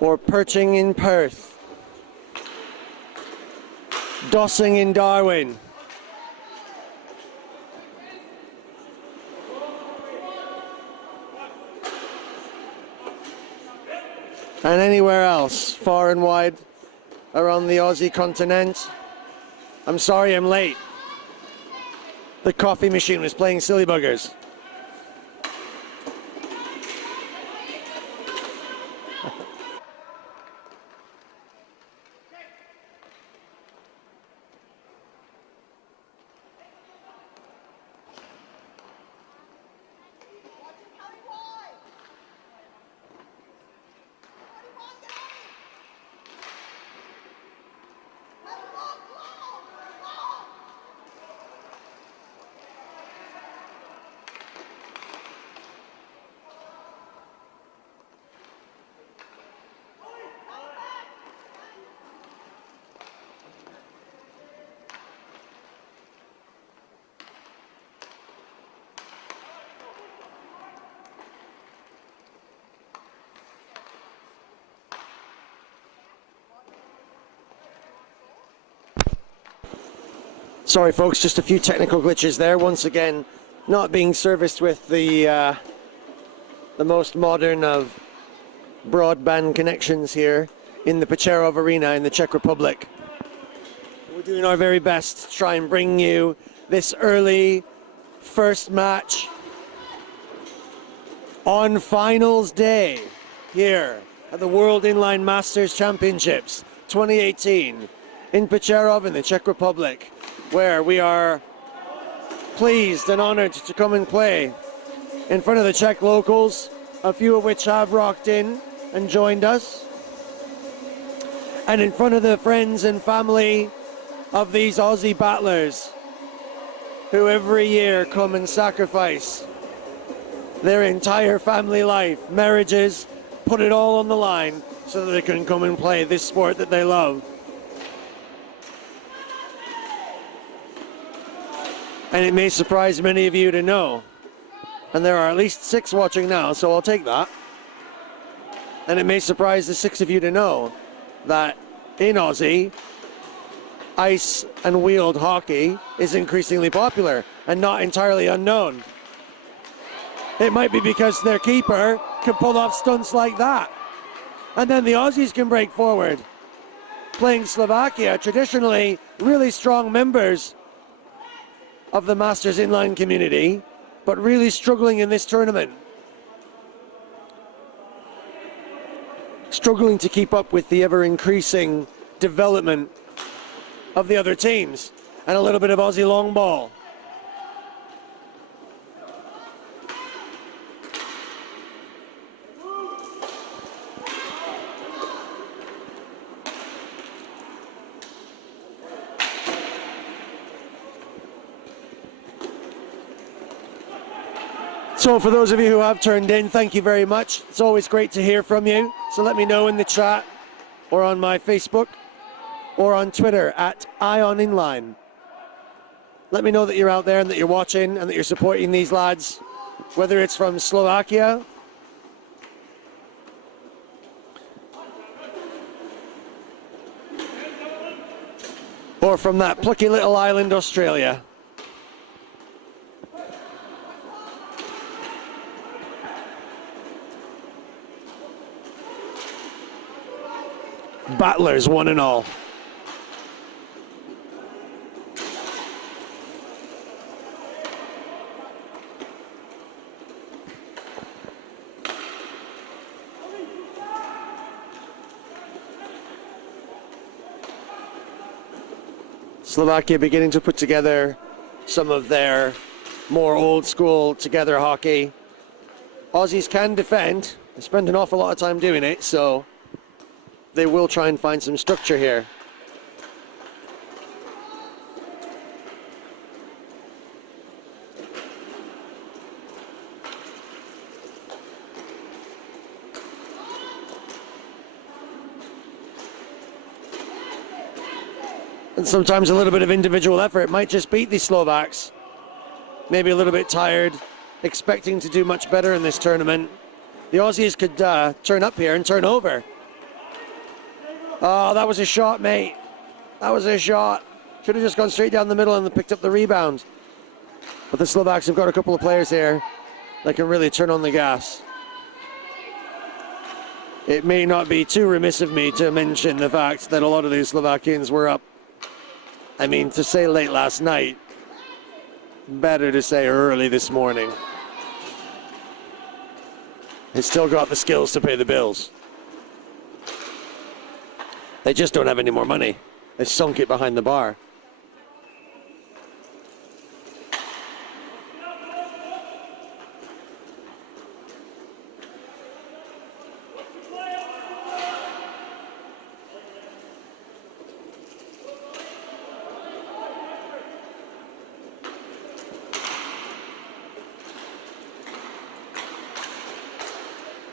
or perching in Perth, dossing in Darwin, and anywhere else, far and wide around the Aussie continent. I'm sorry I'm late. The coffee machine was playing silly buggers. Sorry folks, just a few technical glitches there. Once again, not being serviced with the most modern of broadband connections here in the Přerov Arena in the Czech Republic. We're doing our very best to try and bring you this early first match on finals day here at the World Inline Masters Championships 2018 in Přerov in the Czech Republic, where we are pleased and honored to come and play in front of the Czech locals, a few of which have rocked in and joined us, and in front of the friends and family of these Aussie battlers who every year come and sacrifice their entire family life, marriages, put it all on the line so that they can come and play this sport that they love. And it may surprise many of you to know, and there are at least 6 watching now, so I'll take that. And it may surprise the 6 of you to know that in Aussie, ice and wheeled hockey is increasingly popular and not entirely unknown. It might be because their keeper can pull off stunts like that. And then the Aussies can break forward. Playing Slovakia, traditionally really strong members of the Masters inline community, but really struggling in this tournament. Struggling to keep up with the ever-increasing development of the other teams. And a little bit of Aussie long ball. So for those of you who have turned in, thank you very much. It's always great to hear from you. So let me know in the chat or on my Facebook or on Twitter at @IonInline. Let me know that you're out there and that you're watching and that you're supporting these lads, whether it's from Slovakia or from that plucky little island, Australia. Battlers, one and all. Slovakia beginning to put together some of their more old school together hockey. Aussies can defend. They spend an awful lot of time doing it, so they will try and find some structure here. And sometimes a little bit of individual effort might just beat these Slovaks. Maybe a little bit tired, expecting to do much better in this tournament. The Aussies could turn up here and turn over Oh, that was a shot, mate. That was a shot. Should have just gone straight down the middle and picked up the rebound. But the Slovaks have got a couple of players here that can really turn on the gas. It may not be too remiss of me to mention the fact that a lot of these Slovakians were up. I mean, to say late last night, better to say early this morning. They still got the skills to pay the bills. They just don't have any more money. They sunk it behind the bar.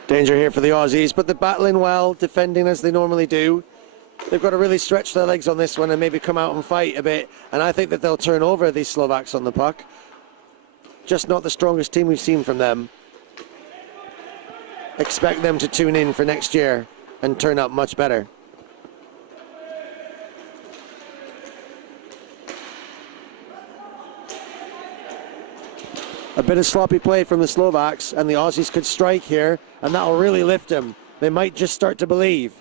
Danger here for the Aussies, but they're battling well, defending as they normally do. They've got to really stretch their legs on this one and maybe come out and fight a bit. And I think that they'll turn over these Slovaks on the puck. Just not the strongest team we've seen from them. Expect them to tune in for next year and turn up much better. A bit of sloppy play from the Slovaks, and the Aussies could strike here, and that'll really lift them. They might just start to believe.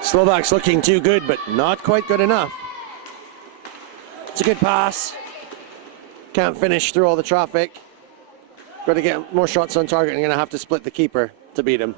Slovaks looking too good, but not quite good enough. It's a good pass. Can't finish through all the traffic. Got to get more shots on target, and going to have to split the keeper to beat him.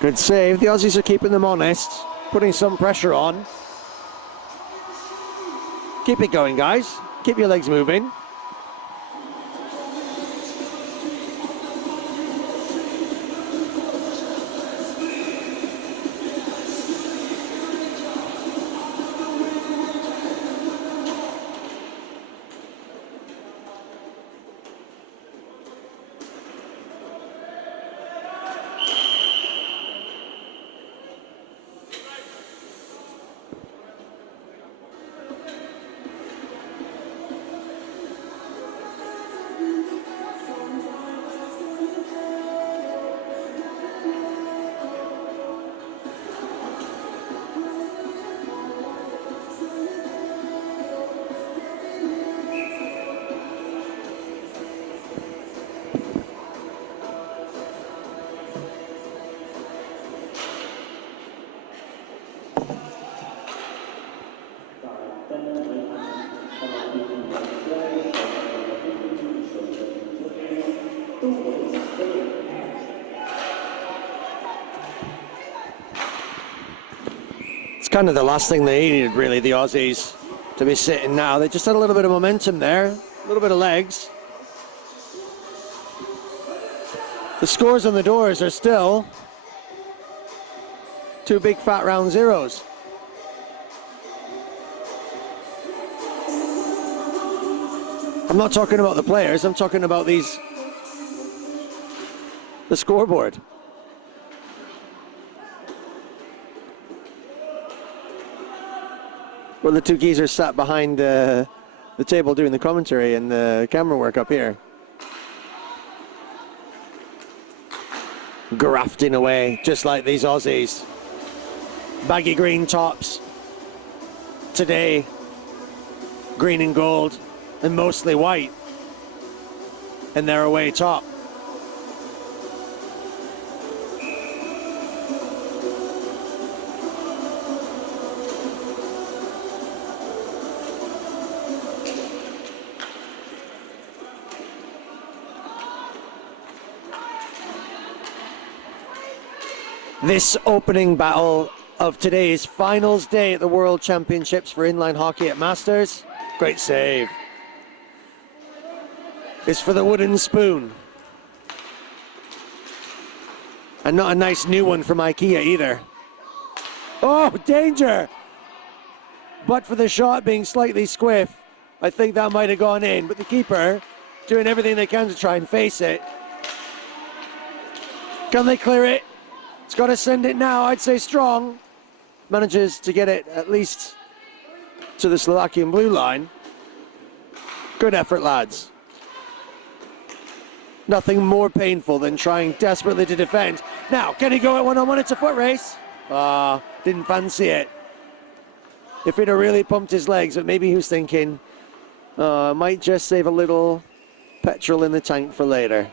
Good save. The Aussies are keeping them honest, putting some pressure on. Keep it going, guys. Keep your legs moving. Kind of the last thing they needed, really, the Aussies, to be sitting now. They just had a little bit of momentum there, a little bit of legs. The scores on the doors are still 2 big fat round zeros. I'm not talking about the players, I'm talking about the scoreboard. Well, the two geezers sat behind the table doing the commentary and the camera work up here. Grafting away, just like these Aussies. Baggy green tops. Today, green and gold, and mostly white. And their away top. This opening battle of today's finals day at the World Championships for inline hockey at Masters. Great save. Is for the wooden spoon. And not a nice new one from IKEA either. Oh, danger! But for the shot being slightly squiff, I think that might have gone in. But the keeper doing everything they can to try and face it. Can they clear it? It's got to send it now, I'd say strong. Manages to get it at least to the Slovakian blue line. Good effort, lads. Nothing more painful than trying desperately to defend. Now, can he go at one-on-one? It's a foot race. Didn't fancy it. If he'd have really pumped his legs, but maybe he was thinking, might just save a little petrol in the tank for later.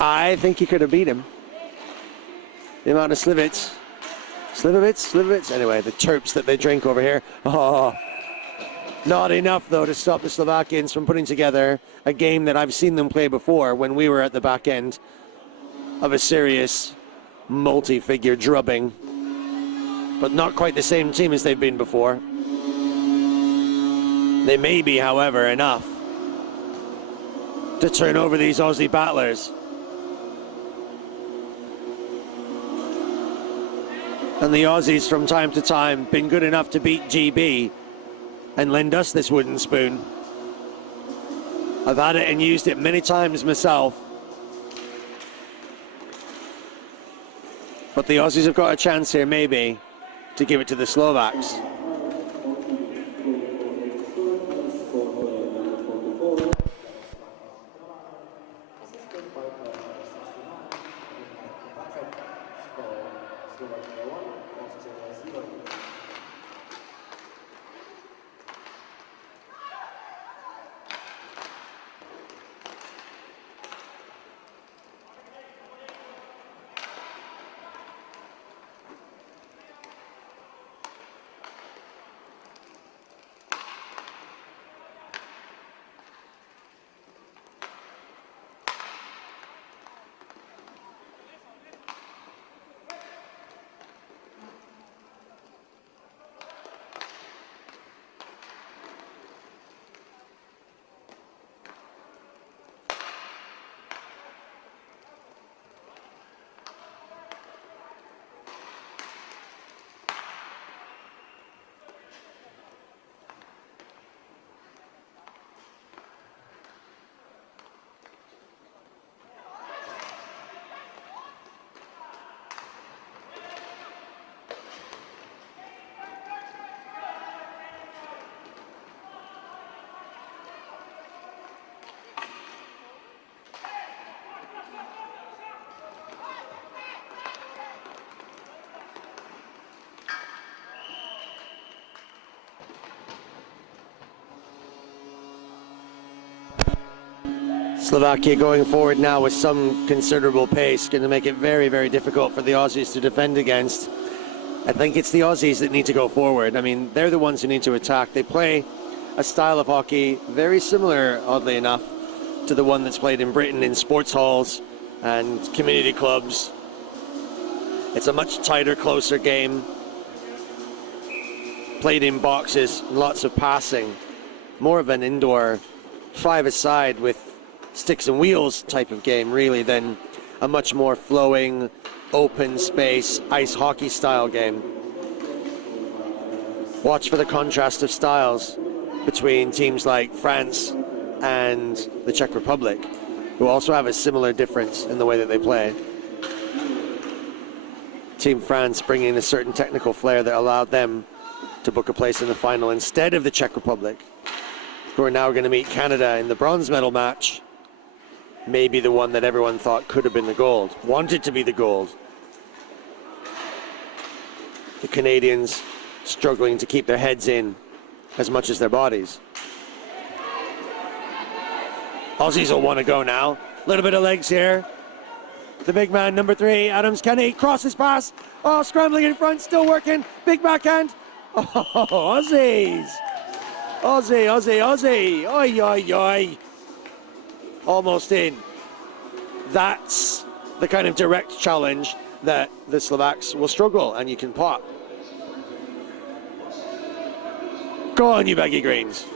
I think he could have beat him. The amount of slivovitz, anyway, the terps that they drink over here. Oh, not enough though to stop the Slovakians from putting together a game that I've seen them play before when we were at the back end of a serious multi-figure drubbing, but not quite the same team as they've been before. They may be, however, enough to turn over these Aussie battlers. And the Aussies from time to time been good enough to beat GB and lend us this wooden spoon. I've had it and used it many times myself. But the Aussies have got a chance here maybe to give it to the Slovaks. Slovakia going forward now with some considerable pace, going to make it very, very difficult for the Aussies to defend against. I think it's the Aussies that need to go forward. I mean, they're the ones who need to attack. They play a style of hockey very similar, oddly enough, to the one that's played in Britain in sports halls and community clubs. It's a much tighter, closer game, played in boxes, lots of passing, more of an indoor five-a-side with sticks and wheels type of game, really, than a much more flowing, open space, ice hockey style game. Watch for the contrast of styles between teams like France and the Czech Republic, who also have a similar difference in the way that they play. Team France bringing a certain technical flair that allowed them to book a place in the final instead of the Czech Republic, who are now going to meet Canada in the bronze medal match. Maybe the one that everyone thought could have been the gold, wanted to be the gold. The Canadians struggling to keep their heads in as much as their bodies. Aussies will want to go now. A little bit of legs here. The big man, number 3, Adams Kenny, crosses pass. Oh, scrambling in front, still working. Big backhand. Oh, Aussies. Aussie. Oi, oi, oi. almost in. That's the kind of direct challenge that the Slovaks will struggle, and you can pop. Go on, you baggy greens.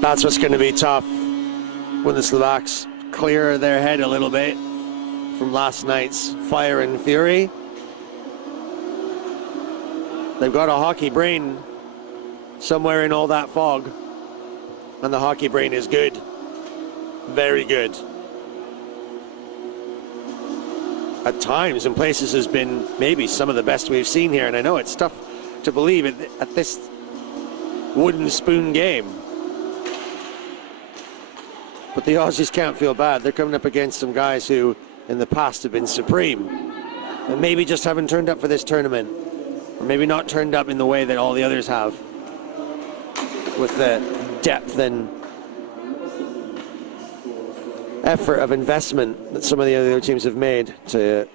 That's what's going to be tough when the Slovaks clear their head a little bit from last night's fire and fury. They've got a hockey brain somewhere in all that fog, and the hockey brain is good, very good. At times and places has been maybe some of the best we've seen here, and I know it's tough to believe at this wooden spoon game. But the Aussies can't feel bad. They're coming up against some guys who in the past have been supreme and maybe just haven't turned up for this tournament, or maybe not turned up in the way that all the others have, with the depth and effort of investment that some of the other teams have made to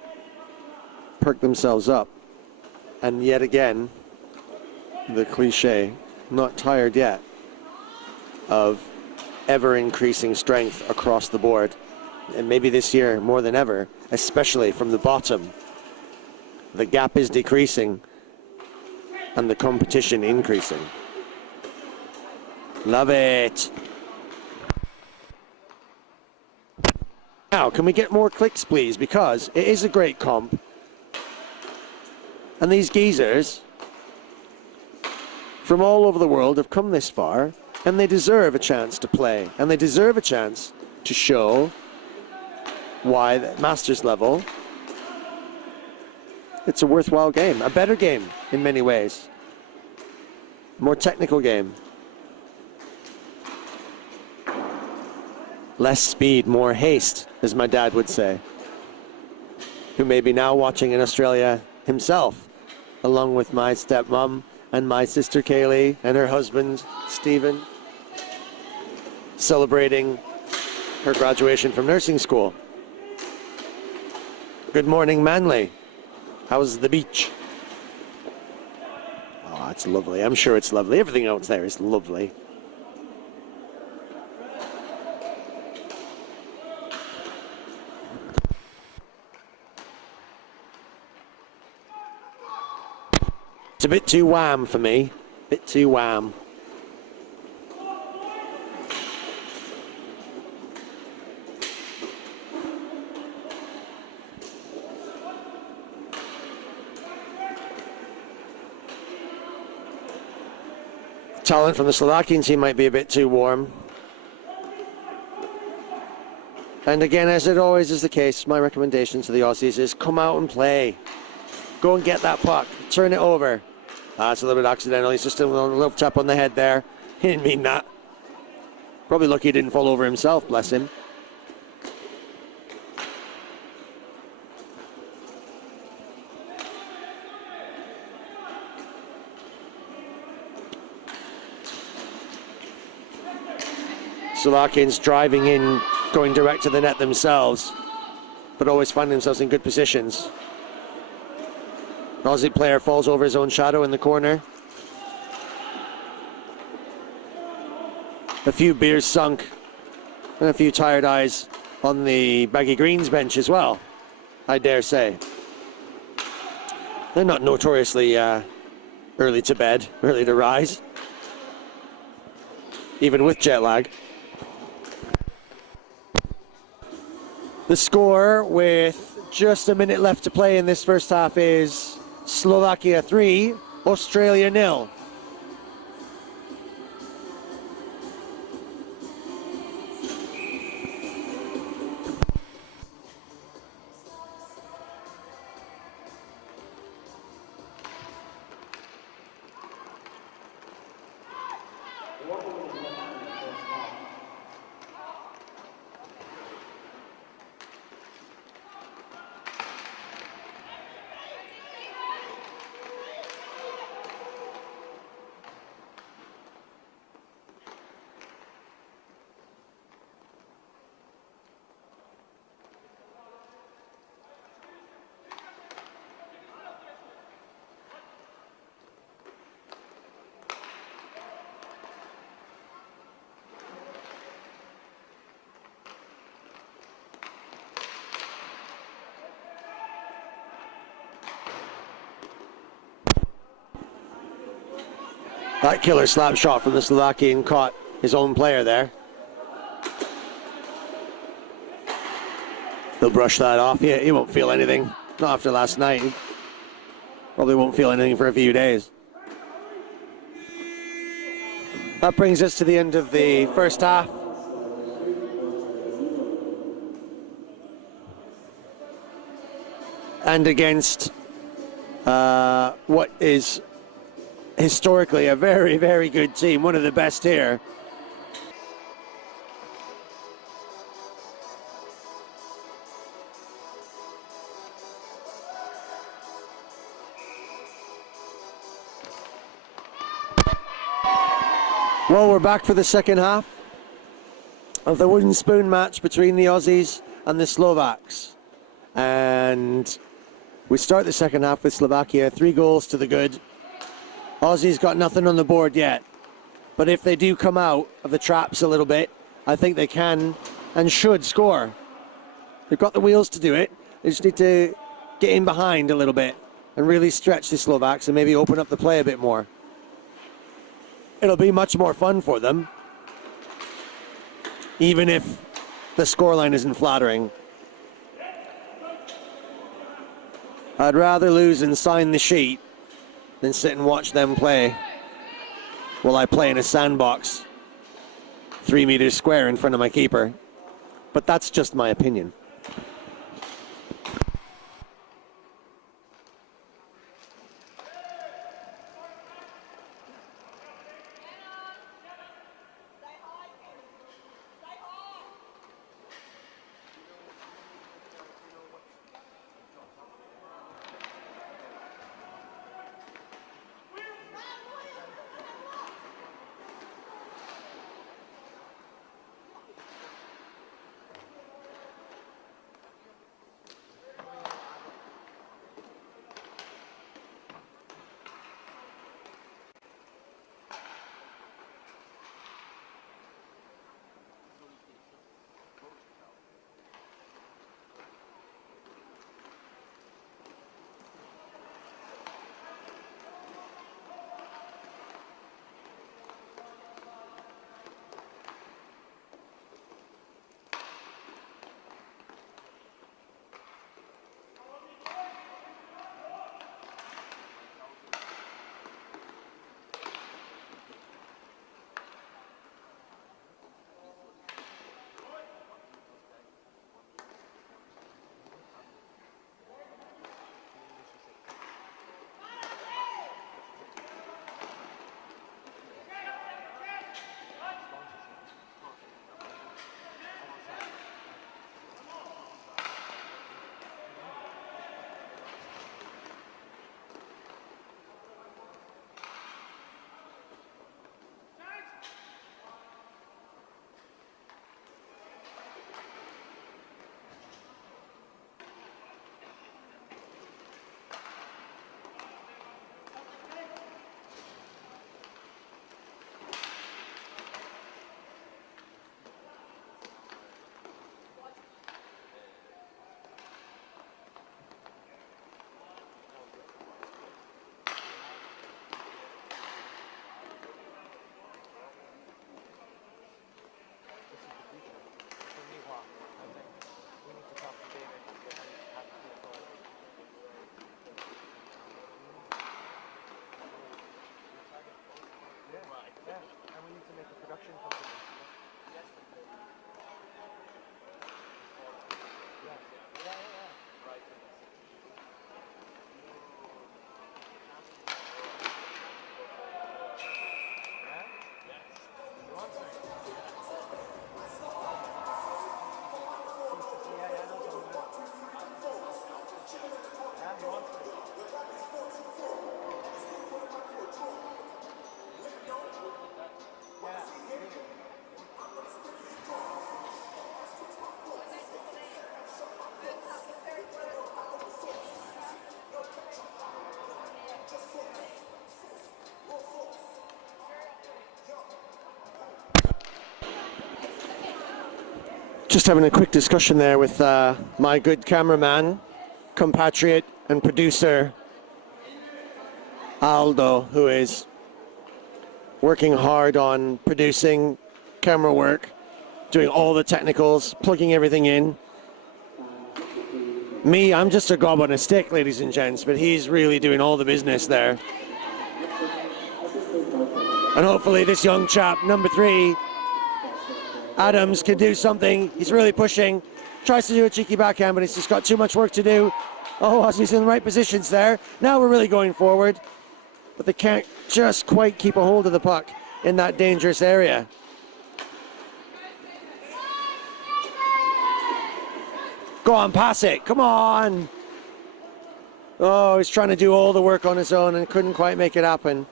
perk themselves up. And yet again, the cliche, not tired yet, of ever-increasing strength across the board. And maybe this year more than ever, especially from the bottom. The gap is decreasing and the competition increasing. Love it. Now, can we get more clicks, please? Because it is a great comp. And these geezers from all over the world have come this far, and they deserve a chance to play, and they deserve a chance to show why at Masters level it's a worthwhile game, a better game in many ways, more technical game, less speed, more haste, as my dad would say, who may be now watching in Australia himself, along with my stepmom and my sister Kaylee and her husband Stephen, celebrating her graduation from nursing school. Good morning, Manly. How's the beach? Oh, it's lovely. I'm sure it's lovely. Everything out there is lovely. It's a bit too wham for me. Bit too wham. Talent from the Slovakian team might be a bit too warm. And again, as it always is the case, my recommendation to the Aussies is come out and play. Go and get that puck. Turn it over. It's a little bit accidental. He's just a little tap on the head there. He didn't mean that. Probably lucky he didn't fall over himself, bless him. Slovakians driving in, going direct to the net themselves, but always finding themselves in good positions. An Aussie player falls over his own shadow in the corner. A few beers sunk and a few tired eyes on the Baggy Greens bench as well, I dare say. They're not notoriously early to bed, early to rise, even with jet lag. The score with just a minute left to play in this first half is Slovakia 3, Australia 0. That killer slap shot from the Slovakian caught his own player there. He'll brush that off. He won't feel anything. Not after last night. Probably won't feel anything for a few days. That brings us to the end of the first half. And against what is historically a very, very good team, one of the best here. Well, we're back for the second half of the wooden spoon match between the Aussies and the Slovaks. And we start the second half with Slovakia, 3 goals to the good. Aussies got nothing on the board yet, but if they do come out of the traps a little bit, I think they can and should score. They've got the wheels to do it. They just need to get in behind a little bit and really stretch the Slovaks and maybe open up the play a bit more. It'll be much more fun for them, even if the scoreline isn't flattering. I'd rather lose and sign the sheet than sit and watch them play while I play in a sandbox 3 meters square in front of my keeper. But that's just my opinion. Just having a quick discussion there with my good cameraman, compatriot and producer Aldo, who is working hard on producing camera work, doing all the technicals, plugging everything in. Me, I'm just a gob on a stick, ladies and gents, but he's really doing all the business there. And hopefully this young chap, number 3, Adams, can do something. He's really pushing. Tries to do a cheeky backhand, but he's just got too much work to do. Oh, he's in the right positions there. Now we're really going forward. But they can't just quite keep a hold of the puck in that dangerous area. Go on, pass it. Come on. Oh, he's trying to do all the work on his own and couldn't quite make it happen.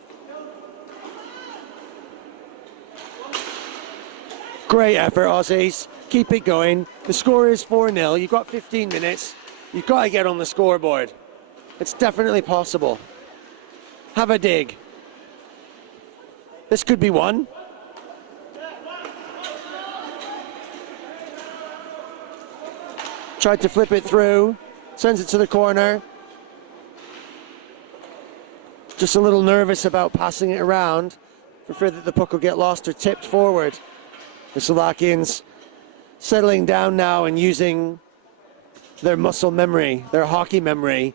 Great effort, Aussies. Keep it going. The score is 4-0. You've got 15 minutes. You've got to get on the scoreboard. It's definitely possible. Have a dig. This could be one. Tried to flip it through. Sends it to the corner. Just a little nervous about passing it around for fear that the puck will get lost or tipped forward. The Slovakians settling down now and using their muscle memory, their hockey memory,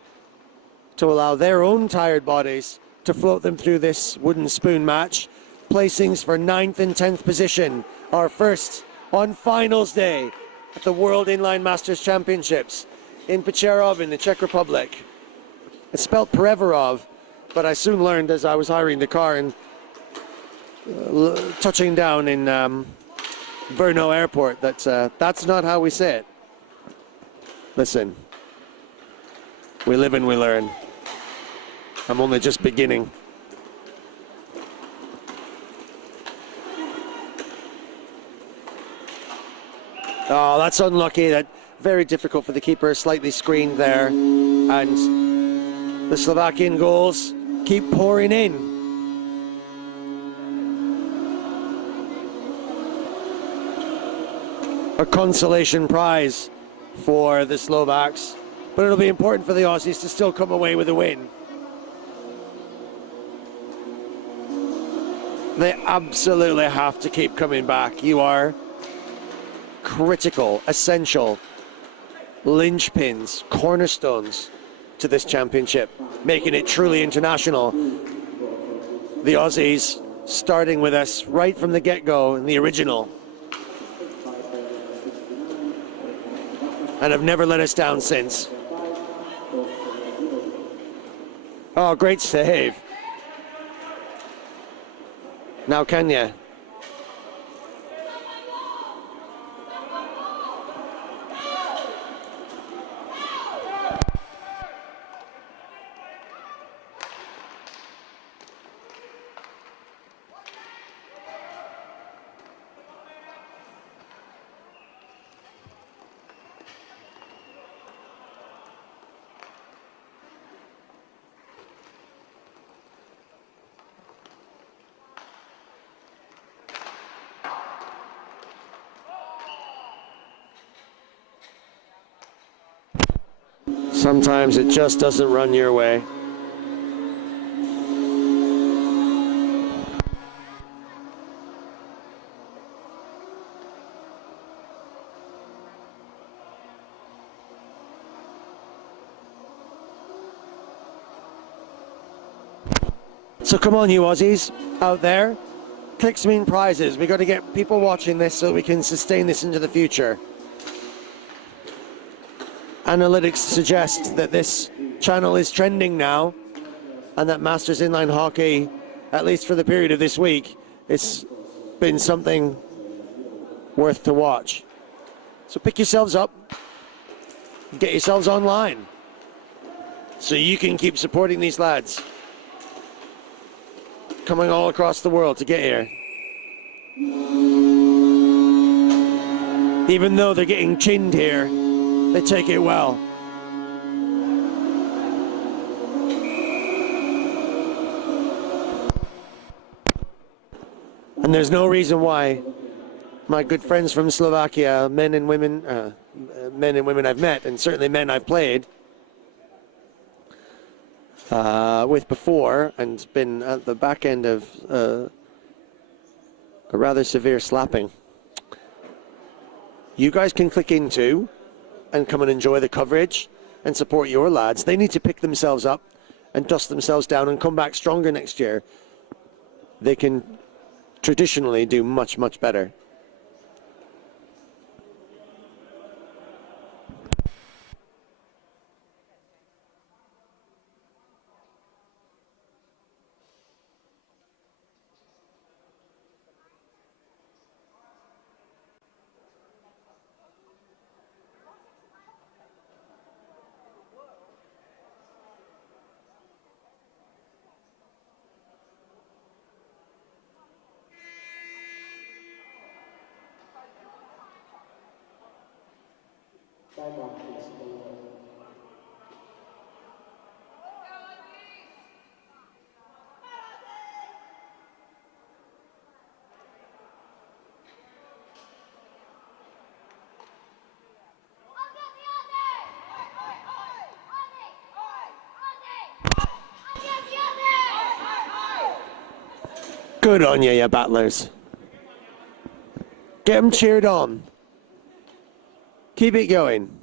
to allow their own tired bodies to float them through this wooden spoon match. Placings for 9th and 10th position are first on finals day at the World Inline Masters Championships in Přerov in the Czech Republic. It's spelled Přerov, but I soon learned as I was hiring the car and touching down in Brno Airport that's not how we say it. Listen, we live and we learn. I'm only just beginning. Oh, that's unlucky. That very difficult for the keeper, slightly screened there. And the Slovakian goals keep pouring in. A consolation prize for the Slovaks, but it'll be important for the Aussies to still come away with a win. They absolutely have to keep coming back. You are critical, essential linchpins, cornerstones to this championship, making it truly international. The Aussies starting with us right from the get-go in the original, and have never let us down since. Oh, great save. Now Kenya. Sometimes it just doesn't run your way. So come on, you Aussies out there. clicks mean prizes. We got to get people watching this so we can sustain this into the future. Analytics suggest that this channel is trending now, and that Masters Inline Hockey, at least for the period of this week, it's been something worth to watch. So pick yourselves up, get yourselves online, so you can keep supporting these lads coming all across the world to get here. Even though they're getting chinned here, they take it well. And there's no reason why my good friends from Slovakia, men and women I've met, and certainly men I've played with before, and been at the back end of a rather severe slapping. You guys can click into and come and enjoy the coverage and support your lads. They need to pick themselves up and dust themselves down and come back stronger next year. They can traditionally do much, much better. Good on you, battlers. Get them cheered on. Keep it going.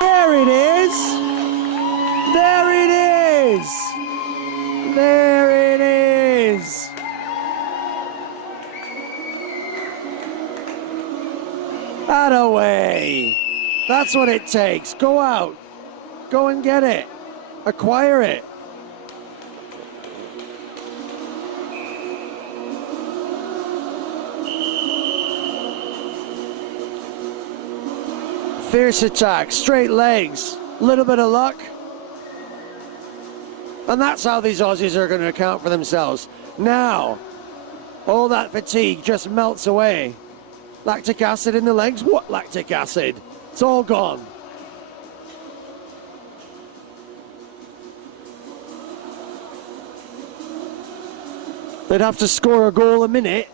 There it is! There it is! There it is! Away! That's what it takes. Go out. Go and get it. Acquire it. Fierce attack, straight legs, a little bit of luck. And that's how these Aussies are going to account for themselves. Now, all that fatigue just melts away. Lactic acid in the legs? What lactic acid? It's all gone. They'd have to score a goal a minute.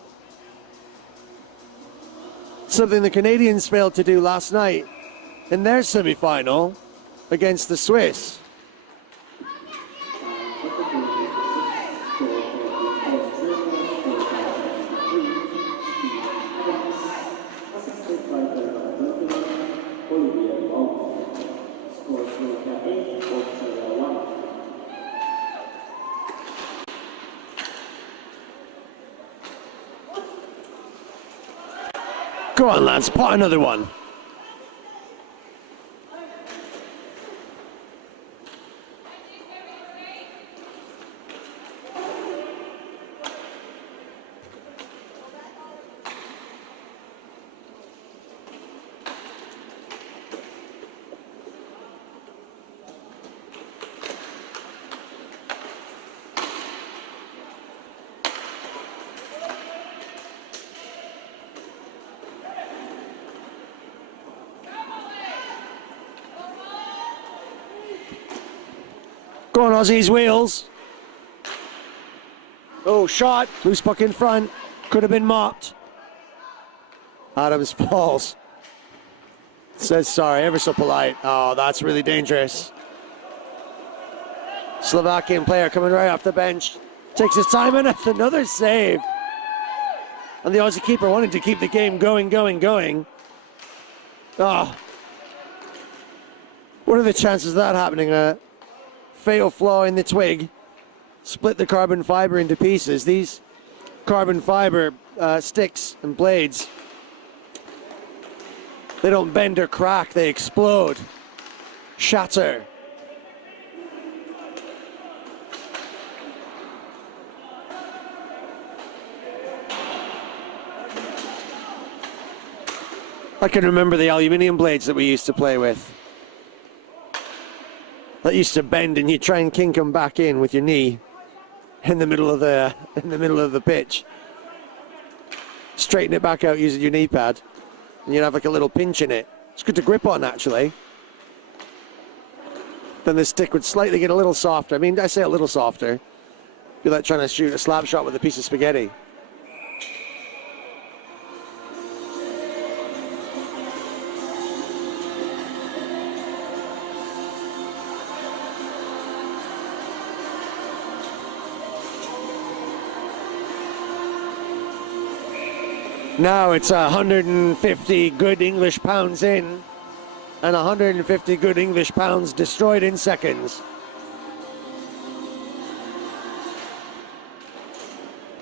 Something the Canadians failed to do last night in their semi-final against the Swiss. Go on, lads, pot another one. Go on, Aussies, wheels. Oh, shot. Loose puck in front. Could have been mopped. Adams falls. Says sorry, ever so polite. Oh, that's really dangerous. Slovakian player coming right off the bench. Takes his time and that's another save. And the Aussie keeper wanting to keep the game going. Oh. What are the chances of that happening? Fatal flaw in the twig, split the carbon fiber into pieces. These carbon fiber sticks and blades, they don't bend or crack, they explode, shatter. I can remember the aluminium blades that we used to play with. That used to bend and you try and kink them back in with your knee in the middle of the pitch. Straighten it back out using your knee pad and you'd have like a little pinch in it. It's good to grip on actually. Then the stick would slightly get a little softer. I mean, I say a little softer. Be like trying to shoot a slap shot with a piece of spaghetti. Now it's 150 good English pounds in and 150 good English pounds destroyed in seconds.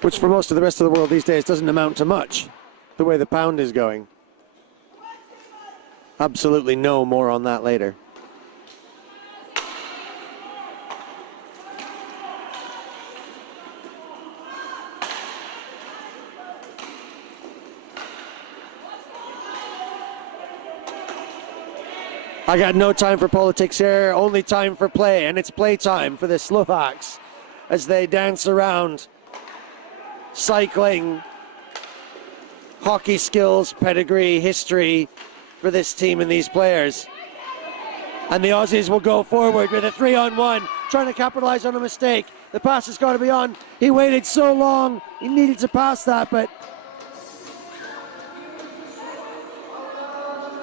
Which for most of the rest of the world these days doesn't amount to much, the way the pound is going. Absolutely no more on that later. I got no time for politics here, only time for play, and it's playtime for the Slovaks as they dance around, cycling, hockey skills, pedigree, history for this team and these players. And the Aussies will go forward with a 3-on-1, trying to capitalize on a mistake. The pass has got to be on. He waited so long, he needed to pass that, but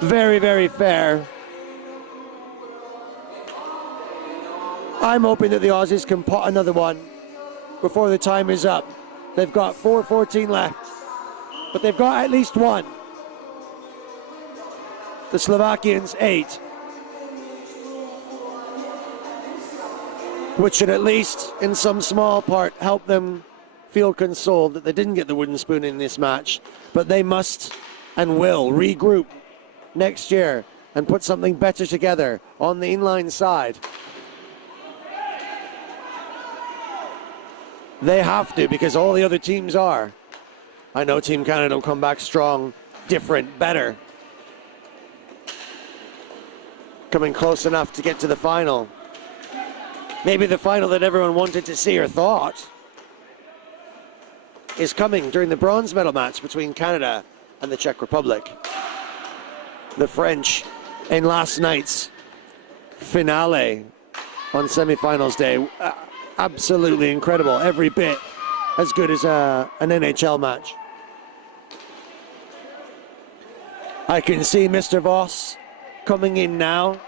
very, very fair. I'm hoping that the Aussies can pot another one before the time is up. They've got 4:14 left, but they've got at least one. The Slovakians 8. which should at least in some small part help them feel consoled that they didn't get the wooden spoon in this match, but they must and will regroup next year and put something better together on the inline side. They have to, because all the other teams are. I know Team Canada will come back strong, different, better. Coming close enough to get to the final. Maybe the final that everyone wanted to see or thought is coming during the bronze medal match between Canada and the Czech Republic. The French in last night's finale on semifinals day. Absolutely incredible, every bit as good as an NHL match. I can see Mr. Voss coming in now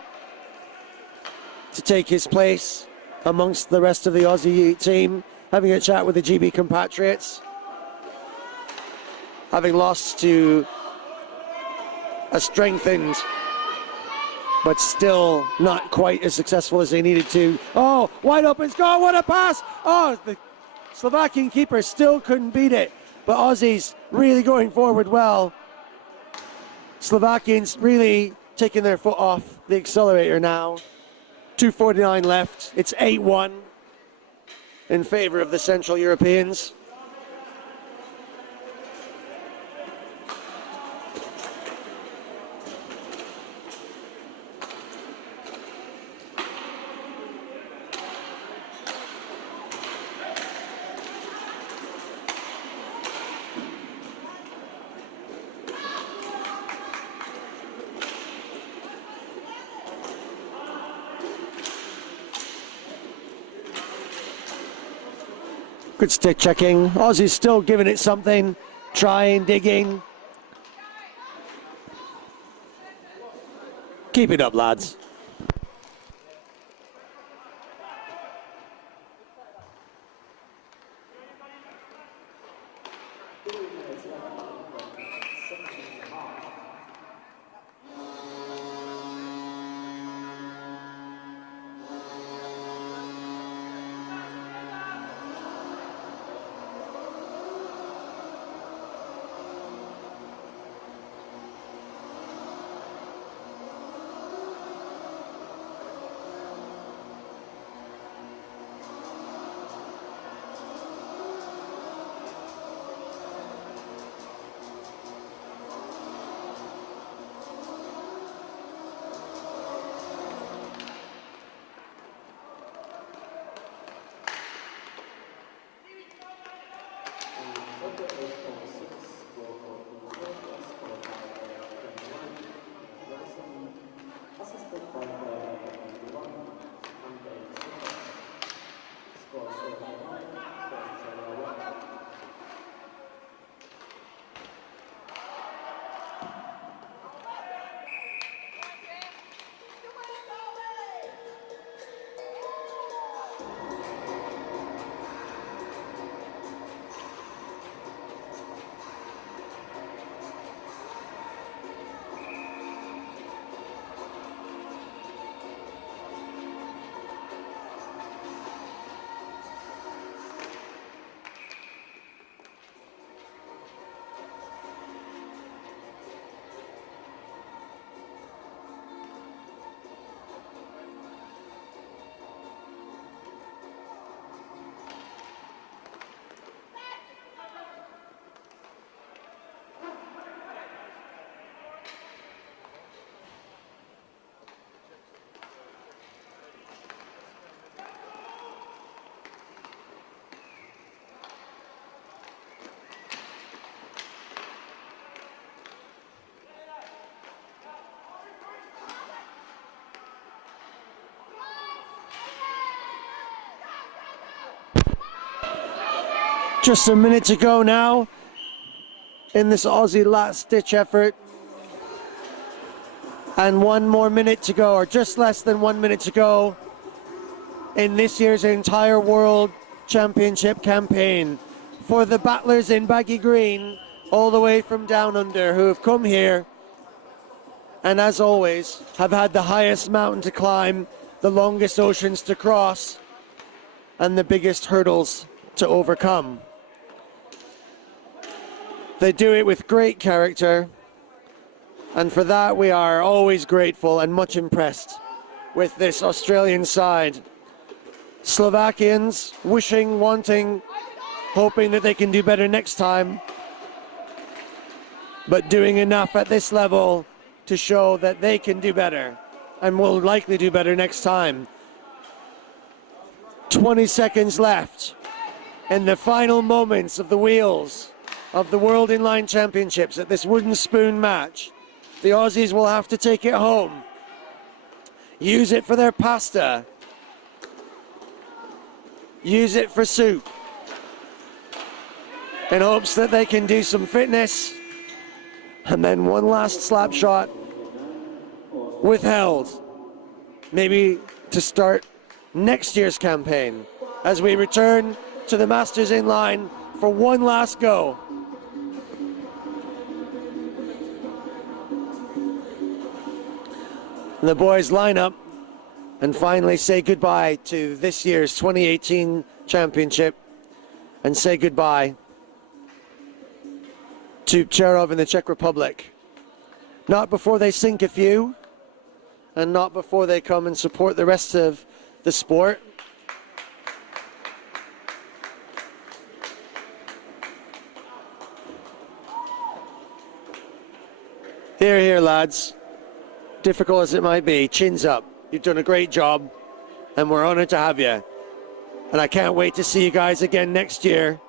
to take his place amongst the rest of the Aussie team, having a chat with the GB compatriots. Having lost to a strengthened but still not quite as successful as they needed to. Oh, wide open score, what a pass! Oh, the Slovakian keeper still couldn't beat it, but Aussies really going forward well. Slovakians really taking their foot off the accelerator now. 2:49 left, it's 8-1 in favor of the Central Europeans. Good stick checking. Aussie's still giving it something, trying, digging. Keep it up, lads. Just a minute to go now in this Aussie last-ditch effort. And 1 more minute to go, or just less than 1 minute to go in this year's entire World Championship campaign for the battlers in baggy green, all the way from down under, who have come here and, as always, have had the highest mountain to climb, the longest oceans to cross, and the biggest hurdles to overcome. They do it with great character, and for that we are always grateful and much impressed with this Australian side. Slovakians wishing, wanting, hoping that they can do better next time, but doing enough at this level to show that they can do better and will likely do better next time. 20 seconds left in the final moments of the wheels of the World Inline Championships at this wooden spoon match. The Aussies will have to take it home, use it for their pasta, use it for soup, in hopes that they can do some fitness, and then one last slap shot withheld, maybe to start next year's campaign as we return to the Masters Inline for one last go. And the boys line up and finally say goodbye to this year's 2018 championship and say goodbye to Přerov in the Czech Republic. Not before they sink a few, and not before they come and support the rest of the sport. Here, here, lads. Difficult as it might be, chins up. You've done a great job, and we're honored to have you. And I can't wait to see you guys again next year